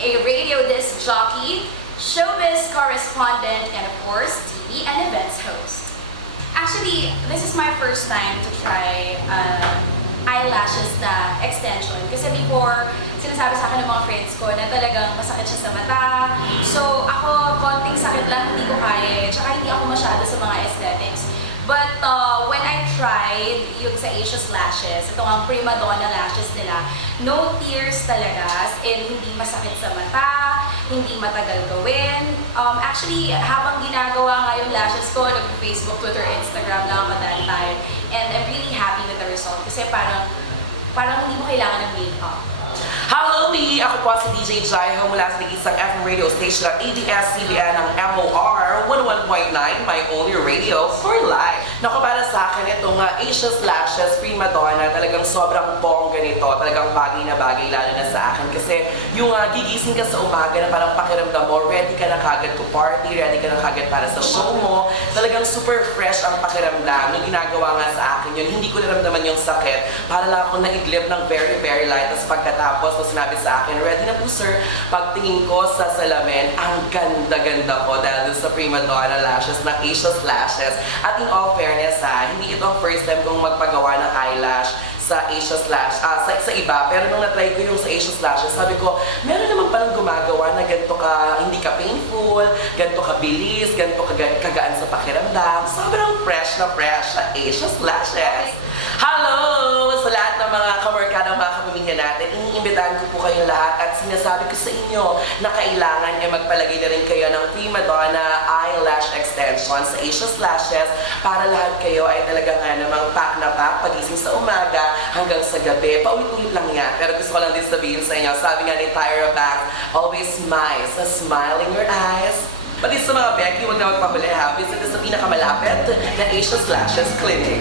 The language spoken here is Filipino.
a radio disc jockey, showbiz correspondent, and of course, TV and events host. Actually, this is my first time to try eyelashes na extension. Kasi before, sinasabi sa akin ng mga friends ko na talagang masakit siya sa mata. So, ako, konting sakit lang, hindi ko kaya. Tsaka hindi ako masyado sa mga aesthetics. But when I tried yung sa Asia's Lashes, ito ang Prima Donna lashes nila, no tears talaga, as in hindi masakit sa mata, hindi matagal gawin. Actually, habang ginagawa nga yung lashes ko, nag-Facebook, Twitter, Instagram lang ako that time. And I'm really happy with the result kasi parang hindi mo kailangan ng makeup. Hello, me! Ako po si DJ Jaiho mula sa isang FM radio station ng ABS-CBN ng MOR 101.9, my only radio for life. Naku, para sa akin itong Asia's Lashes Prima Donna, talagang sobrang bongga nito. Talagang bagay na bagay, lalo na sa akin. Kasi yung gigising ka sa umaga na parang pakiramdam mo, ready ka na kagad to party, ready ka na kagad para sa show mo. Talagang super fresh ang pakiramdam. Nung ginagawa nga sa akin yun, hindi ko naramdaman yung sakit. Para lang ako naidlip ng very, very light. Tapos pagkatapos, sinabi sa akin, ready na po sir. Pagtingin ko sa salamin, ang ganda-ganda ko dahil dun sa Prima Donna lashes ng Asia's Lashes. At in all fairness hindi ito ang first time kong magpagawa ng eyelash sa Asia's Lash, sa iba. Pero nung na-try ko yung sa Asia's Lashes, sabi ko, meron naman palang gumagawa na ganito ka, hindi ka painful, ganito ka bilis, ganito ka kagaan sa pakiramdam. Sobrang fresh na fresh sa Asia's Lashes. Hello! Sa lahat ng mga kamarkadang mga kapamilya natin, iniimbitahan ko po kayong lahat at sinasabi ko sa inyo na kailangan magpalagay na rin kayo ng Prima Donna eyelash extension sa Asia's Lashes para lahat kayo ay talaga nga namang pack na pack pagising sa umaga hanggang sa gabi. Paulit-ulit lang yan. Pero gusto ko lang din sabihin sa inyo, sabi nga ni Tyra Banks, always smile. So smile in your eyes. Pati sa mga Becky, huwag na magpahuli ha. Visit sa pinakamalapit na Asia's Lashes Clinic.